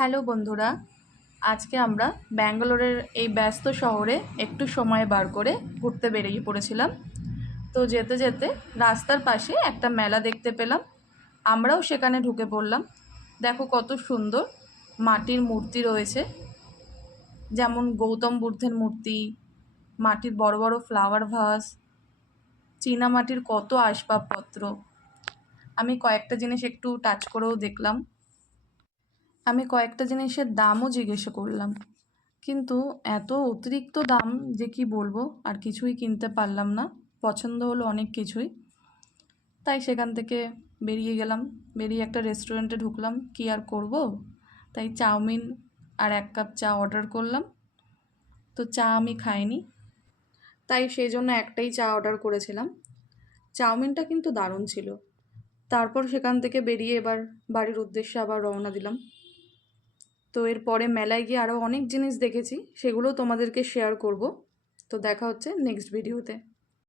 Hello বন্ধুরা, আজকে আমরা ব্যাঙ্গালোরের এই ব্যস্ত শহরে একটু সময় বার করে ঘুরতে বেরিয়ে পড়েছিলাম। তো যেতে যেতে রাস্তার পাশে একটা মেলা দেখতে পেলাম, আমরাও সেখানে ঢুকে পড়লাম। দেখো কত সুন্দর মাটির মূর্তি রয়েছে, যেমন গৌতম বুদ্ধের মূর্তি, মাটির বড় বড় ফ্লাওয়ার ভাস, চীনা মাটির কত আসবাবপত্র। আমি কয়েকটা জিনিস একটু টাচ করেও দেখলাম। আমি কয়েকটা জিনিসের দামও জিজ্ঞাসা করলাম, কিন্তু এত অতিরিক্ত দাম যে কি বলবো, আর কিছুই কিনতে পারলাম না। পছন্দ হলো অনেক কিছুই, তাই সেখান থেকে বেরিয়ে গেলাম। বেরিয়ে একটা রেস্টুরেন্টে ঢুকলাম, কি আর করব, তাই চাউমিন আর 1 কাপ চা অর্ডার করলাম। তো চা আমি খাইনি, তাই সেই জন্য একটাই চা অর্ডার করেছিলাম। চাউমিনটা কিন্তু দারুণ ছিল। তারপর সেখান থেকে বেরিয়ে এবার বাড়ির উদ্দেশ্যে আবার রওনা দিলাম। তো এরপরে মেলায় গিয়ে আরও অনেক জিনিস দেখেছি, সেগুলোও তোমাদেরকে শেয়ার করব। তো দেখা হচ্ছে নেক্সট ভিডিওতে।